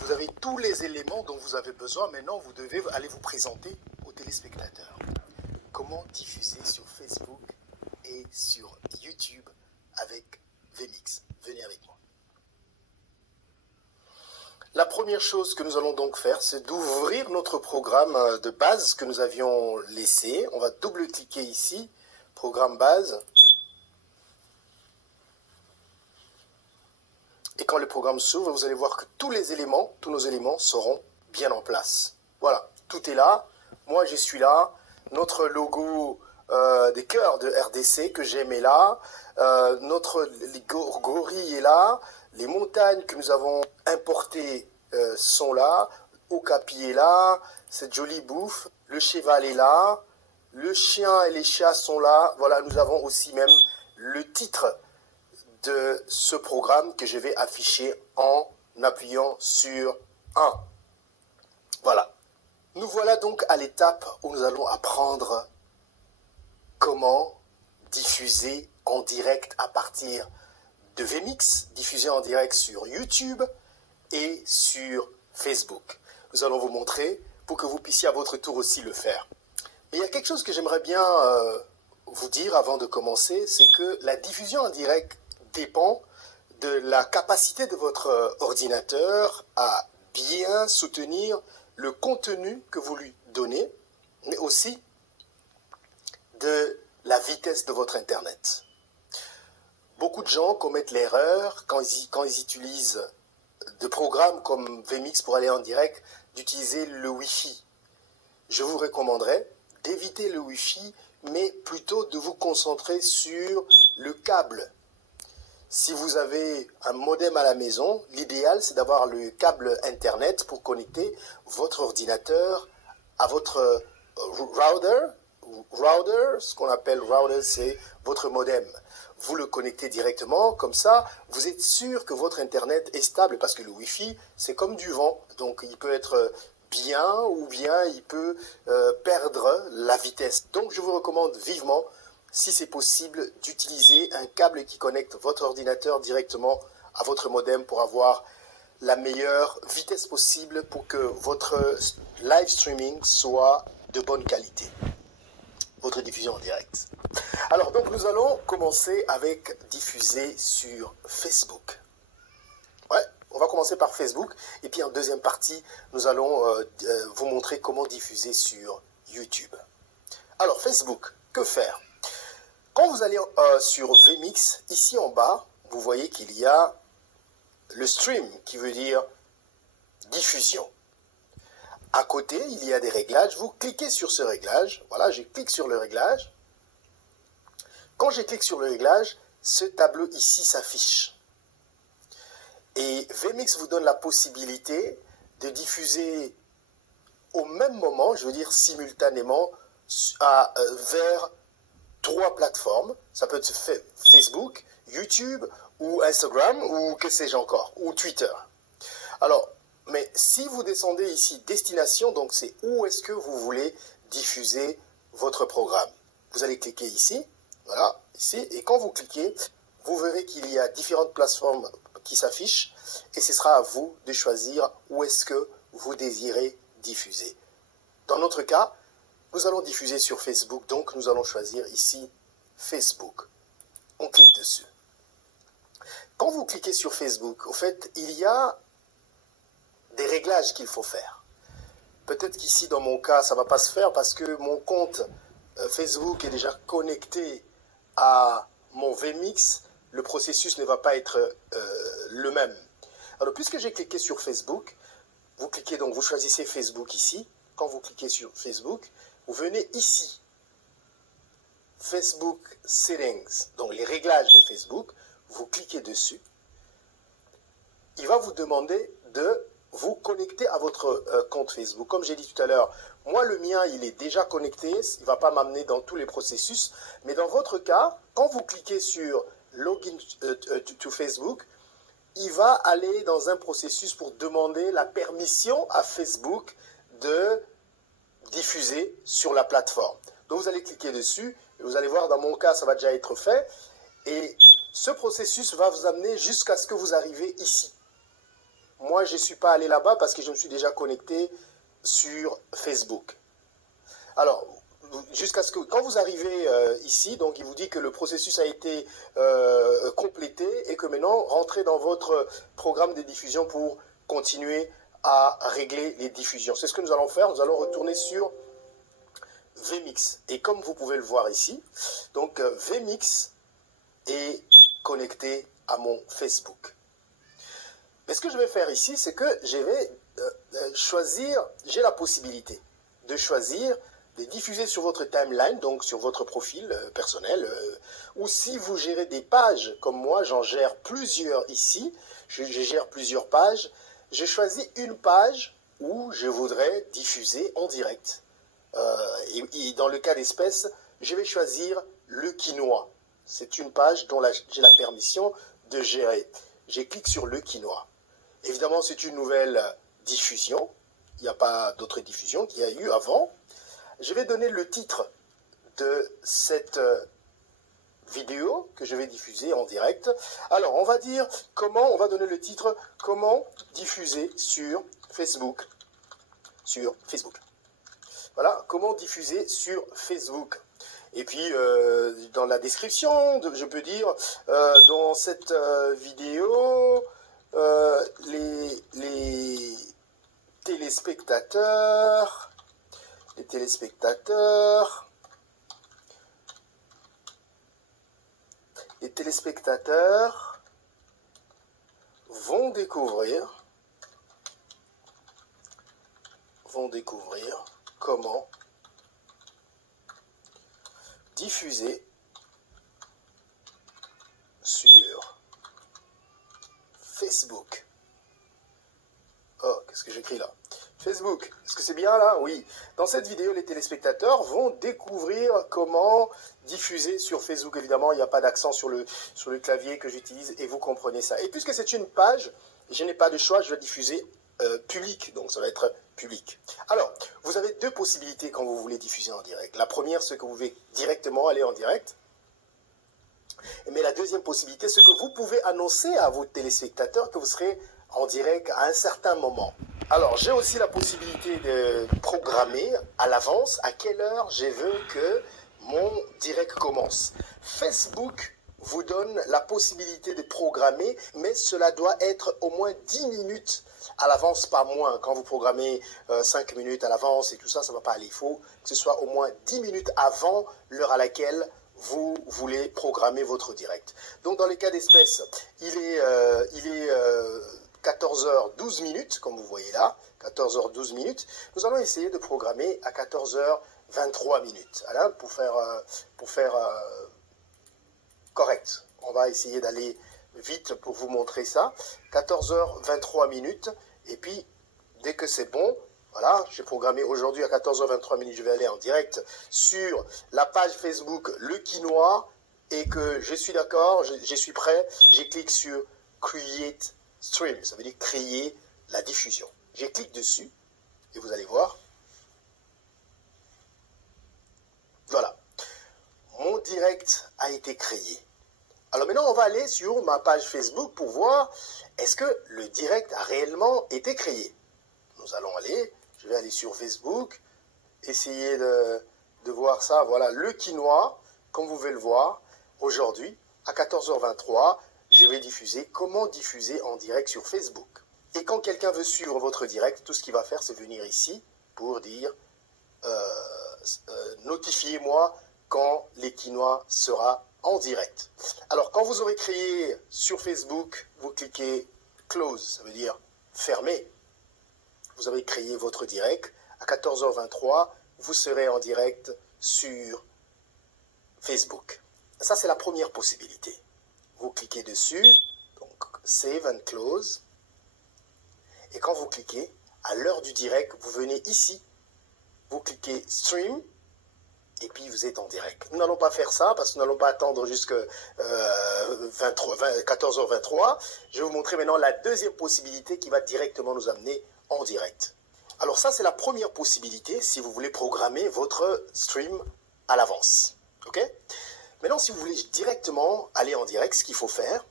Vous avez tous les éléments dont vous avez besoin. Maintenant, vous devez aller vous présenter aux téléspectateurs. Comment diffuser sur Facebook et sur YouTube avec VMix. Venez avec moi. La première chose que nous allons donc faire, c'est d'ouvrir notre programme de base que nous avions laissé. On va double-cliquer ici, programme base. Et quand le programme s'ouvre, vous allez voir que tous nos éléments seront bien en place. Voilà, tout est là. Moi, je suis là. Notre logo des cœurs de RDC que j'aime est là. Notre gorille est là. Les montagnes que nous avons importées sont là. Okapi est là. Cette jolie bouffe. Le cheval est là. Le chien et les chats sont là. Voilà, nous avons aussi même le titre de ce programme que je vais afficher en appuyant sur 1. Voilà. Nous voilà donc à l'étape où nous allons apprendre comment diffuser en direct à partir de VMix, diffuser en direct sur YouTube et sur Facebook. Nous allons vous montrer pour que vous puissiez à votre tour aussi le faire. Mais il y a quelque chose que j'aimerais bien vous dire avant de commencer, c'est que la diffusion en direct dépend de la capacité de votre ordinateur à bien soutenir le contenu que vous lui donnez, mais aussi de la vitesse de votre Internet. Beaucoup de gens commettent l'erreur quand ils utilisent des programmes comme VMix pour aller en direct d'utiliser le Wi-Fi. Je vous recommanderais d'éviter le Wi-Fi, mais plutôt de vous concentrer sur le câble. Si vous avez un modem à la maison, l'idéal c'est d'avoir le câble Internet pour connecter votre ordinateur à votre router. Router, ce qu'on appelle router, c'est votre modem. Vous le connectez directement, comme ça, vous êtes sûr que votre Internet est stable, parce que le Wi-Fi, c'est comme du vent. Donc, il peut être bien ou bien il peut perdre la vitesse. Donc, je vous recommande vivement, si c'est possible, d'utiliser un câble qui connecte votre ordinateur directement à votre modem pour avoir la meilleure vitesse possible pour que votre live streaming soit de bonne qualité. Votre diffusion en direct. Alors, donc, nous allons commencer avec diffuser sur Facebook. Ouais, on va commencer par Facebook. Et puis, en deuxième partie, nous allons vous montrer comment diffuser sur YouTube. Alors, Facebook, que faire? Quand vous allez sur VMix, ici en bas, vous voyez qu'il y a le stream, qui veut dire diffusion. À côté, il y a des réglages. Vous cliquez sur ce réglage. Voilà, je clique sur le réglage. Quand je clique sur le réglage, ce tableau ici s'affiche. Et VMix vous donne la possibilité de diffuser au même moment, je veux dire simultanément, vers 3 plateformes. Ça peut être Facebook, YouTube ou Instagram ou que sais-je encore, ou Twitter. Alors, mais si vous descendez ici, destination, donc c'est où est-ce que vous voulez diffuser votre programme. Vous allez cliquer ici, voilà, ici, et quand vous cliquez, vous verrez qu'il y a différentes plateformes qui s'affichent, et ce sera à vous de choisir où est-ce que vous désirez diffuser. Dans notre cas, nous allons diffuser sur Facebook, donc nous allons choisir ici Facebook. On clique dessus. Quand vous cliquez sur Facebook, au fait, il y a des réglages qu'il faut faire. Peut-être qu'ici, dans mon cas, ça ne va pas se faire parce que mon compte Facebook est déjà connecté à mon VMix. Le processus ne va pas être le même. Alors, puisque j'ai cliqué sur Facebook, vous cliquez donc, vous choisissez Facebook ici. Quand vous cliquez sur Facebook, vous venez ici. Facebook Settings, donc les réglages de Facebook. Vous cliquez dessus. Il va vous demander de vous connecter à votre compte Facebook. Comme j'ai dit tout à l'heure, moi le mien il est déjà connecté, il ne va pas m'amener dans tous les processus, mais dans votre cas, quand vous cliquez sur Login to Facebook, il va aller dans un processus pour demander la permission à Facebook de diffuser sur la plateforme. Donc vous allez cliquer dessus, et vous allez voir dans mon cas ça va déjà être fait, et ce processus va vous amener jusqu'à ce que vous arrivez ici. moi, je ne suis pas allé là-bas parce que je me suis déjà connecté sur Facebook. Alors, jusqu'à ce que, quand vous arrivez ici, donc il vous dit que le processus a été complété et que maintenant, rentrez dans votre programme de diffusion pour continuer à régler les diffusions. C'est ce que nous allons faire. Nous allons retourner sur vMix. Et comme vous pouvez le voir ici, donc vMix est connecté à mon Facebook. Mais ce que je vais faire ici, c'est que je vais choisir, j'ai la possibilité de choisir de diffuser sur votre timeline, donc sur votre profil personnel, ou si vous gérez des pages, comme moi, j'en gère plusieurs ici, je gère plusieurs pages, je choisis une page où je voudrais diffuser en direct. Et dans le cas d'espèce, je vais choisir le quinoa. C'est une page dont j'ai la permission de gérer. Je clique sur le quinoa. Évidemment, c'est une nouvelle diffusion. Il n'y a pas d'autre diffusion qu'il y a eu avant. Je vais donner le titre de cette vidéo que je vais diffuser en direct. Alors, on va dire comment, on va donner le titre « Comment diffuser sur Facebook ». Sur Facebook. Voilà, comment diffuser sur Facebook. Et puis, dans la description, je peux dire, dans cette vidéo, les téléspectateurs vont découvrir comment diffuser sur Facebook. Oh, qu'est-ce que j'écris là? Facebook, est-ce que c'est bien là? Oui. Dans cette vidéo, les téléspectateurs vont découvrir comment diffuser sur Facebook. Évidemment, il n'y a pas d'accent sur le clavier que j'utilise et vous comprenez ça. Et puisque c'est une page, je n'ai pas de choix, je vais diffuser public. Donc, ça va être public. Alors, vous avez deux possibilités quand vous voulez diffuser en direct. La première, c'est que vous pouvez directement aller en direct. Mais la deuxième possibilité, c'est que vous pouvez annoncer à vos téléspectateurs que vous serez en direct à un certain moment. Alors, j'ai aussi la possibilité de programmer à l'avance à quelle heure je veux que mon direct commence. Facebook vous donne la possibilité de programmer, mais cela doit être au moins 10 minutes à l'avance, pas moins. Quand vous programmez 5 minutes à l'avance et tout ça, ça ne va pas aller. Il faut que ce soit au moins 10 minutes avant l'heure à laquelle vous voulez programmer votre direct. Donc, dans les cas d'espèce, il est 14h12 minutes, comme vous voyez là, 14h12 minutes. Nous allons essayer de programmer à 14h23 minutes. Alors, pour faire correct. On va essayer d'aller vite pour vous montrer ça. 14h23 minutes. Et puis, dès que c'est bon, voilà, j'ai programmé aujourd'hui à 14h23 minutes, je vais aller en direct sur la page Facebook Le Quinoa et que je suis d'accord, je suis prêt, je clique sur Create Stream, ça veut dire créer la diffusion. Je clique dessus et vous allez voir. Voilà, mon direct a été créé. Alors maintenant, on va aller sur ma page Facebook pour voir est-ce que le direct a réellement été créé. Nous allons aller, je vais aller sur Facebook, essayer de voir ça. Voilà, le quinoa, comme vous pouvez le voir, aujourd'hui, à 14h23, je vais diffuser comment diffuser en direct sur Facebook. Et quand quelqu'un veut suivre votre direct, tout ce qu'il va faire, c'est venir ici pour dire notifiez-moi quand les quinoa sera en direct. Alors, quand vous aurez créé sur Facebook, vous cliquez Close, ça veut dire fermer. Vous avez créé votre direct. À 14h23, vous serez en direct sur Facebook. Ça, c'est la première possibilité. Vous cliquez dessus, donc Save and Close. Et quand vous cliquez, à l'heure du direct, vous venez ici, vous cliquez Stream, et puis vous êtes en direct. Nous n'allons pas faire ça, parce que nous n'allons pas attendre jusqu'à 14h23. Je vais vous montrer maintenant la deuxième possibilité qui va directement nous amener en direct. Alors ça, c'est la première possibilité si vous voulez programmer votre stream à l'avance. Ok? Maintenant, si vous voulez directement aller en direct, ce qu'il faut faire,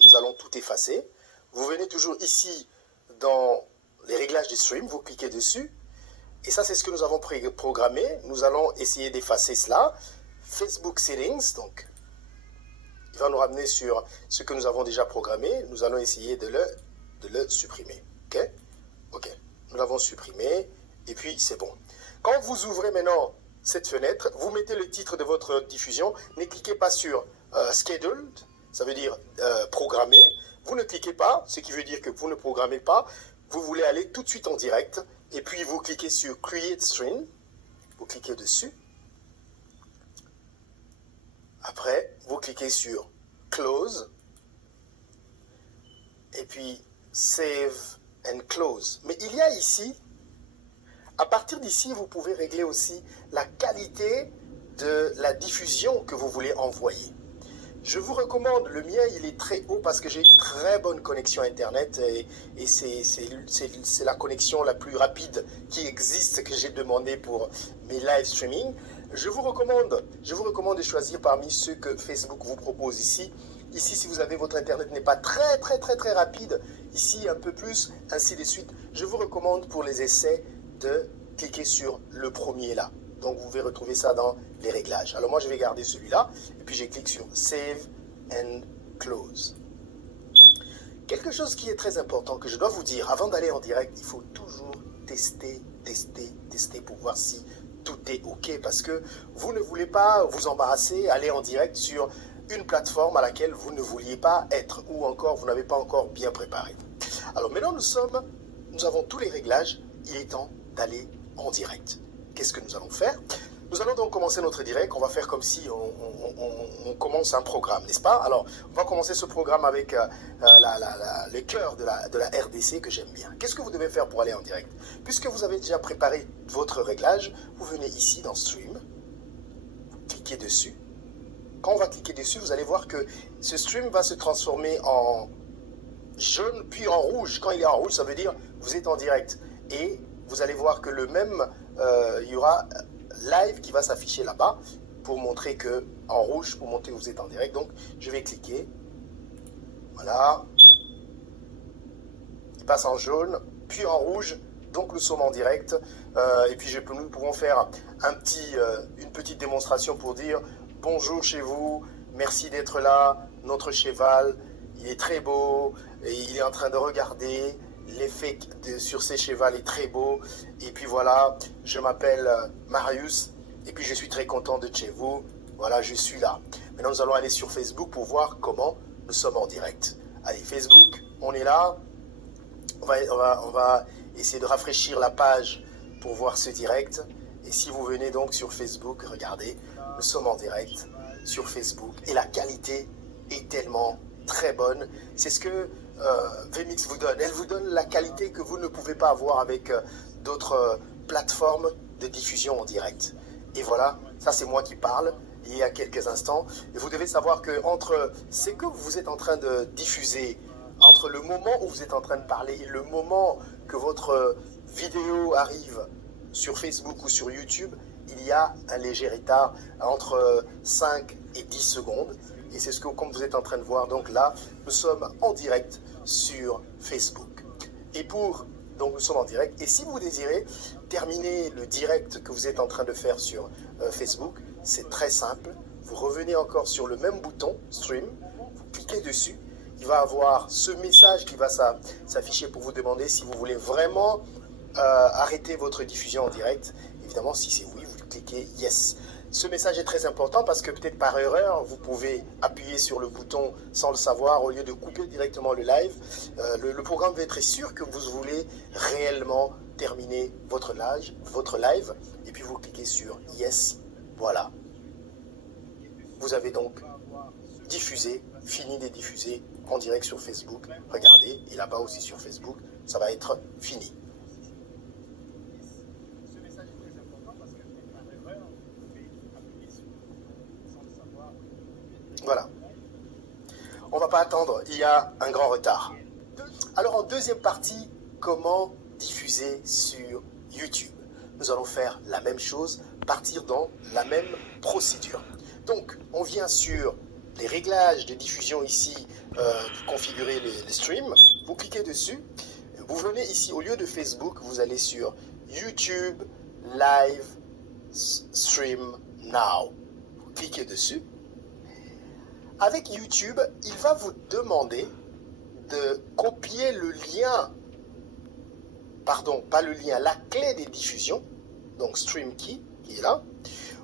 nous allons tout effacer. Vous venez toujours ici dans les réglages du stream, vous cliquez dessus. Et ça, c'est ce que nous avons programmé. Nous allons essayer d'effacer cela. Facebook Settings, donc, il va nous ramener sur ce que nous avons déjà programmé. Nous allons essayer de le supprimer. OK? OK. Nous l'avons supprimé. Et puis, c'est bon. Quand vous ouvrez maintenant cette fenêtre, vous mettez le titre de votre diffusion. Ne cliquez pas sur Scheduled, ça veut dire programmer. Vous ne cliquez pas, ce qui veut dire que vous ne programmez pas. Vous voulez aller tout de suite en direct. Et puis, vous cliquez sur Create Stream. Vous cliquez dessus. Après, vous cliquez sur Close. Et puis, Save and Close. Mais il y a ici, à partir d'ici, vous pouvez régler aussi la qualité de la diffusion que vous voulez envoyer. Je vous recommande, le mien, il est très haut parce que j'ai une très bonne connexion Internet et c'est la connexion la plus rapide qui existe que j'ai demandé pour mes live streaming. Je vous recommande de choisir parmi ceux que Facebook vous propose ici. Ici, si vous avez votre Internet n'est pas très rapide, ici un peu plus, ainsi de suite, je vous recommande pour les essais de cliquer sur le premier là. Donc, vous pouvez retrouver ça dans les réglages. Alors, moi, je vais garder celui-là. Et puis, je clique sur Save and Close. Quelque chose qui est très important que je dois vous dire, avant d'aller en direct, il faut toujours tester pour voir si tout est OK. Parce que vous ne voulez pas vous embarrasser, aller en direct sur une plateforme à laquelle vous ne vouliez pas être. Ou encore, vous n'avez pas encore bien préparé. Alors, maintenant, nous avons tous les réglages. Il est temps d'aller en direct. Qu'est-ce que nous allons faire? Nous allons donc commencer notre direct. On va faire comme si on commence un programme, n'est-ce pas? Alors, on va commencer ce programme avec le cœur de la RDC que j'aime bien. Qu'est-ce que vous devez faire pour aller en direct? Puisque vous avez déjà préparé votre réglage, vous venez ici dans Stream, vous cliquez dessus. Quand on va cliquer dessus, vous allez voir que ce stream va se transformer en jaune puis en rouge. Quand il est en rouge, ça veut dire que vous êtes en direct. Et vous allez voir que le même, il y aura live qui va s'afficher là-bas pour montrer que, en rouge, pour montrer que vous êtes en direct. Donc, je vais cliquer. Voilà. Il passe en jaune, puis en rouge. Donc, nous sommes en direct. Et puis, nous pouvons faire une petite démonstration pour dire bonjour chez vous. Merci d'être là. Notre cheval, il est très beau. Et il est en train de regarder. L'effet sur ces chevals est très beau. Et puis voilà, je m'appelle Marius. Et puis je suis très content d'être chez vous. Voilà, je suis là. Maintenant, nous allons aller sur Facebook pour voir comment nous sommes en direct. Allez, Facebook, on est là. On va essayer de rafraîchir la page pour voir ce direct. Et si vous venez donc sur Facebook, regardez, nous sommes en direct sur Facebook. Et la qualité est tellement très bonne. C'est ce que vMix vous donne. Elle vous donne la qualité que vous ne pouvez pas avoir avec d'autres plateformes de diffusion en direct. Et voilà, ça c'est moi qui parle il y a quelques instants. Et vous devez savoir que entre ce que vous êtes en train de diffuser, entre le moment où vous êtes en train de parler et le moment que votre vidéo arrive sur Facebook ou sur YouTube, il y a un léger retard entre 5 et 10 secondes. Et c'est ce que, comme vous êtes en train de voir, donc là, nous sommes en direct sur Facebook. Donc nous sommes en direct. Et si vous désirez terminer le direct que vous êtes en train de faire sur Facebook, c'est très simple. Vous revenez encore sur le même bouton, Stream, vous cliquez dessus. Il va avoir ce message qui va s'afficher pour vous demander si vous voulez vraiment arrêter votre diffusion en direct. Évidemment, si c'est oui, vous cliquez Yes. Ce message est très important parce que peut-être par erreur, vous pouvez appuyer sur le bouton sans le savoir au lieu de couper directement le live. Le programme va être sûr que vous voulez réellement terminer votre live et puis vous cliquez sur Yes. Voilà. Vous avez donc fini de diffuser en direct sur Facebook. Regardez, et là-bas aussi sur Facebook, ça va être fini. Voilà. On ne va pas attendre, il y a un grand retard. Alors en deuxième partie, comment diffuser sur YouTube? Nous allons faire la même chose, partir dans la même procédure. Donc, on vient sur les réglages de diffusion ici, configurer les streams. Vous cliquez dessus, Vous venez ici, au lieu de Facebook, vous allez sur YouTube Live Stream Now. Vous cliquez dessus. Avec YouTube, il va vous demander de copier le lien, pardon, pas le lien, la clé des diffusions, donc Stream Key, qui est là.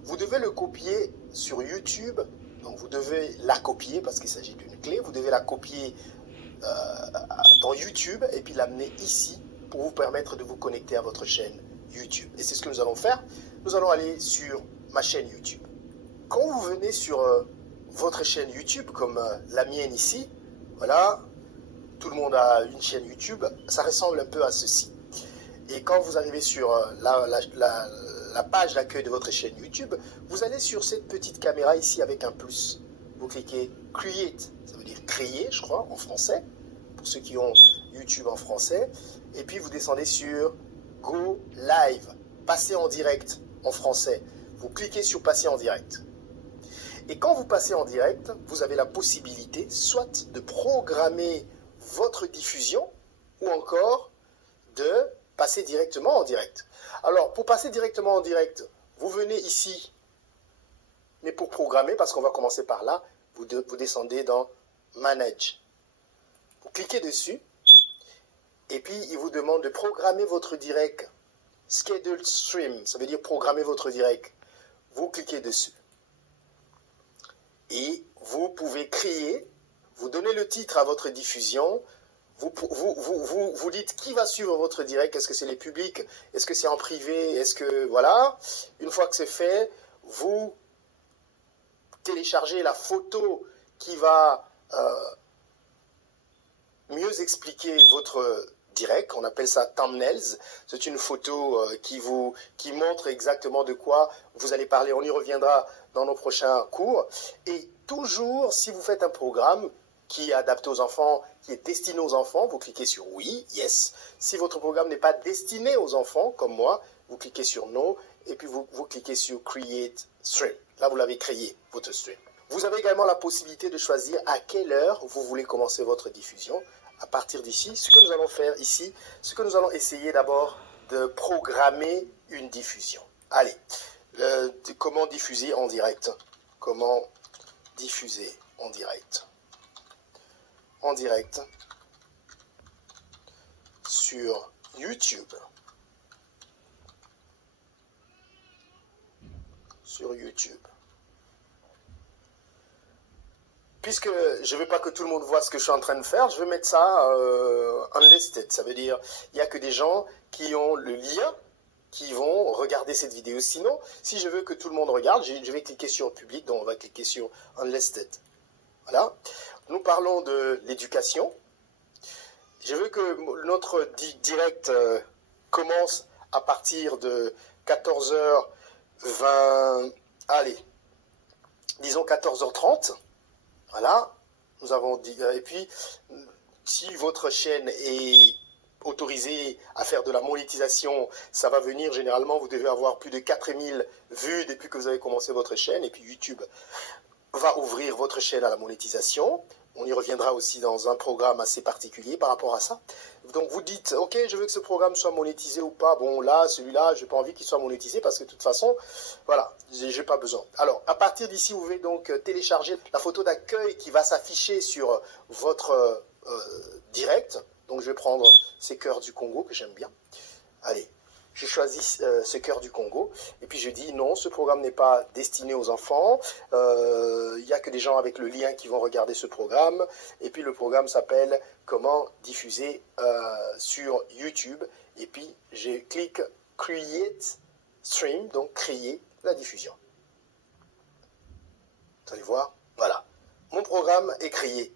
Vous devez le copier sur YouTube, donc vous devez la copier parce qu'il s'agit d'une clé, vous devez la copier dans YouTube et puis l'amener ici pour vous permettre de vous connecter à votre chaîne YouTube. Et c'est ce que nous allons faire. Nous allons aller sur ma chaîne YouTube. Quand vous venez sur votre chaîne YouTube, comme la mienne ici, voilà, tout le monde a une chaîne YouTube, ça ressemble un peu à ceci. Et quand vous arrivez sur la page d'accueil de votre chaîne YouTube, vous allez sur cette petite caméra ici avec un plus. Vous cliquez Create, ça veut dire créer, je crois, en français, pour ceux qui ont YouTube en français. Et puis vous descendez sur Go Live, passer en direct en français. Vous cliquez sur passer en direct. Et quand vous passez en direct, vous avez la possibilité soit de programmer votre diffusion ou encore de passer directement en direct. Alors, pour passer directement en direct, vous venez ici, mais pour programmer, parce qu'on va commencer par là, vous descendez dans Manage. Vous cliquez dessus, et puis il vous demande de programmer votre direct. Schedule Stream, ça veut dire programmer votre direct. Vous cliquez dessus. Et vous pouvez créer, vous donnez le titre à votre diffusion, vous dites qui va suivre votre direct, est-ce que c'est les publics, est-ce que c'est en privé, est-ce que, voilà. Une fois que c'est fait, vous téléchargez la photo qui va mieux expliquer votre direct, on appelle ça thumbnails. C'est une photo qui montre exactement de quoi vous allez parler. On y reviendra dans nos prochains cours. Et toujours, si vous faites un programme qui est adapté aux enfants, qui est destiné aux enfants, vous cliquez sur oui, yes. Si votre programme n'est pas destiné aux enfants, comme moi, vous cliquez sur no, et puis vous cliquez sur Create Stream. Là, vous l'avez créé, votre stream. Vous avez également la possibilité de choisir à quelle heure vous voulez commencer votre diffusion. À partir d'ici, ce que nous allons faire ici, ce que nous allons essayer d'abord de programmer une diffusion. Allez, comment diffuser en direct? Comment diffuser en direct? En direct sur YouTube. Sur YouTube. Puisque je ne veux pas que tout le monde voit ce que je suis en train de faire, je vais mettre ça unlisted. Ça veut dire il n'y a que des gens qui ont le lien qui vont regarder cette vidéo. Sinon, si je veux que tout le monde regarde, je vais cliquer sur public, donc on va cliquer sur unlisted. Voilà. Nous parlons de l'éducation. Je veux que notre direct commence à partir de 14h20, allez, disons 14h30. Voilà, nous avons dit, et puis si votre chaîne est autorisée à faire de la monétisation, ça va venir, généralement vous devez avoir plus de 4000 vues depuis que vous avez commencé votre chaîne, et puis YouTube va ouvrir votre chaîne à la monétisation. On y reviendra aussi dans un programme assez particulier par rapport à ça. Donc vous dites, ok, je veux que ce programme soit monétisé ou pas. Bon, là, celui-là, je n'ai pas envie qu'il soit monétisé parce que de toute façon, voilà, j'ai pas besoin. Alors, à partir d'ici, vous pouvez donc télécharger la photo d'accueil qui va s'afficher sur votre direct. Donc, je vais prendre ces cœurs du Congo que j'aime bien. Allez. Je choisis ce cœur du Congo et puis je dis non, ce programme n'est pas destiné aux enfants. Il n'y a que des gens avec le lien qui vont regarder ce programme. Et puis le programme s'appelle comment diffuser sur YouTube. Et puis je clique Create Stream, donc créer la diffusion. Vous allez voir, voilà. Mon programme est créé.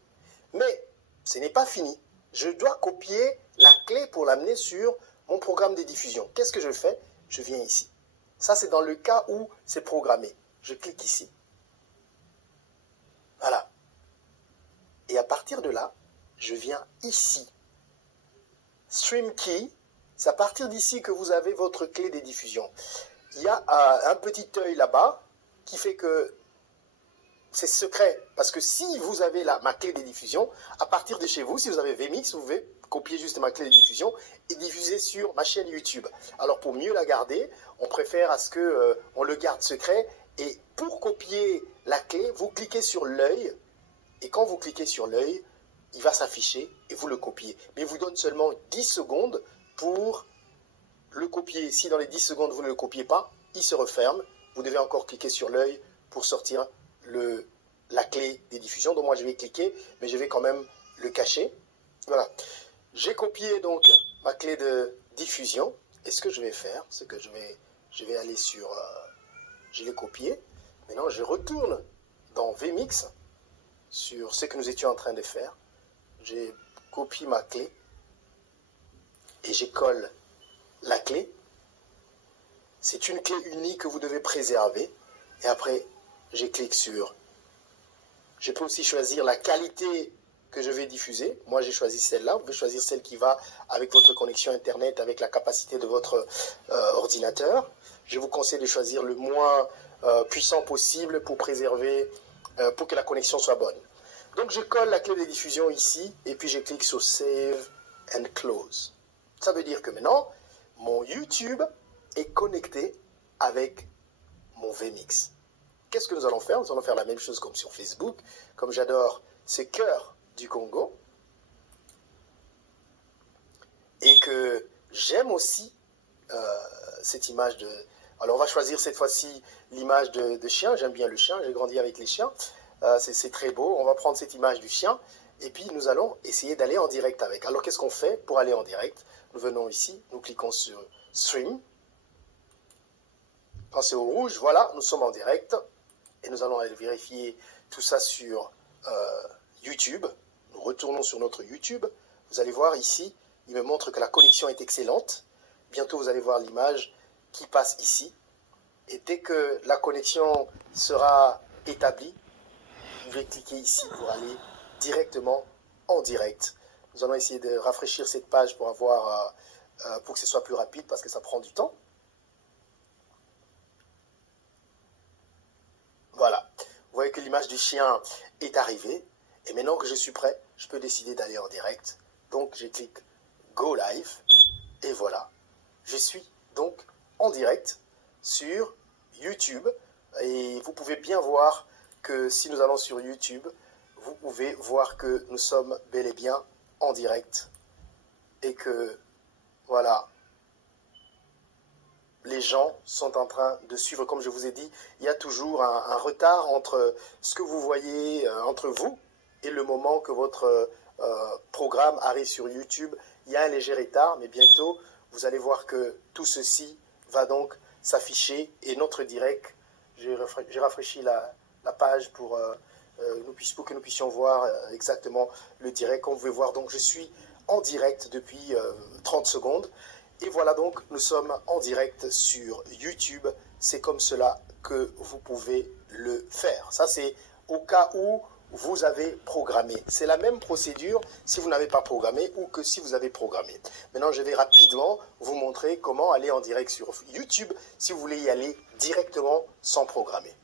Mais ce n'est pas fini. Je dois copier la clé pour l'amener sur mon programme de diffusion. Qu'est-ce que je fais? Je viens ici. Ça, c'est dans le cas où c'est programmé. Je clique ici. Voilà. Et à partir de là, je viens ici. Stream Key, c'est à partir d'ici que vous avez votre clé de diffusion. Il y a un petit œil là-bas qui fait que c'est secret. Parce que si vous avez ma clé de diffusion, à partir de chez vous, si vous avez VMix, vous pouvez copier juste ma clé de diffusion et diffuser sur ma chaîne YouTube. Alors pour mieux la garder, on préfère à ce que on le garde secret. Et pour copier la clé, vous cliquez sur l'œil. Et quand vous cliquez sur l'œil, il va s'afficher et vous le copiez. Mais il vous donne seulement 10 secondes pour le copier. Si dans les 10 secondes, vous ne le copiez pas, il se referme. Vous devez encore cliquer sur l'œil pour sortir la clé des diffusions. Donc moi, je vais cliquer, mais je vais quand même le cacher. Voilà. J'ai copié donc ma clé de diffusion. Et ce que je vais faire, c'est que je vais aller sur... je l'ai copié. Maintenant, je retourne dans VMix sur ce que nous étions en train de faire. J'ai copié ma clé et je colle la clé. C'est une clé unique que vous devez préserver. Et après, je clique sur... Je peux aussi choisir la qualité que je vais diffuser. Moi, j'ai choisi celle-là. Vous pouvez choisir celle qui va avec votre connexion Internet, avec la capacité de votre ordinateur. Je vous conseille de choisir le moins puissant possible pour préserver, pour que la connexion soit bonne. Donc, je colle la clé de diffusion ici et puis je clique sur Save and Close. Ça veut dire que maintenant, mon YouTube est connecté avec mon VMix. Qu'est-ce que nous allons faire? Nous allons faire la même chose comme sur Facebook. Comme j'adore ce cœur du Congo. Et que j'aime aussi cette image de... Alors on va choisir cette fois-ci l'image de chien. J'aime bien le chien, j'ai grandi avec les chiens. C'est très beau. On va prendre cette image du chien. Et puis nous allons essayer d'aller en direct avec. Alors qu'est-ce qu'on fait pour aller en direct? Nous venons ici, nous cliquons sur Stream. Quand c'est au rouge, voilà, nous sommes en direct. Et nous allons aller vérifier tout ça sur YouTube. Nous retournons sur notre YouTube. Vous allez voir ici, il me montre que la connexion est excellente. Bientôt, vous allez voir l'image qui passe ici. Et dès que la connexion sera établie, vous pouvez cliquer ici pour aller directement en direct. Nous allons essayer de rafraîchir cette page pour pour que ce soit plus rapide parce que ça prend du temps. Voilà. Vous voyez que l'image du chien est arrivée. Et maintenant que je suis prêt, je peux décider d'aller en direct. Donc, je clique Go Live. Et voilà. Je suis donc en direct sur YouTube. Et vous pouvez bien voir que si nous allons sur YouTube, vous pouvez voir que nous sommes bel et bien en direct. Et que, voilà, les gens sont en train de suivre. Comme je vous ai dit, il y a toujours un retard entre ce que vous voyez entre vous et le moment que votre programme arrive sur YouTube. Il y a un léger retard, mais bientôt, vous allez voir que tout ceci va donc s'afficher. Et notre direct, j'ai rafraîchi la page pour que nous puissions voir exactement le direct. Comme vous pouvez voir, donc je suis en direct depuis 30 secondes. Et voilà donc, nous sommes en direct sur YouTube. C'est comme cela que vous pouvez le faire. Ça, c'est au cas où vous avez programmé. C'est la même procédure si vous n'avez pas programmé ou que si vous avez programmé. Maintenant, je vais rapidement vous montrer comment aller en direct sur YouTube si vous voulez y aller directement sans programmer.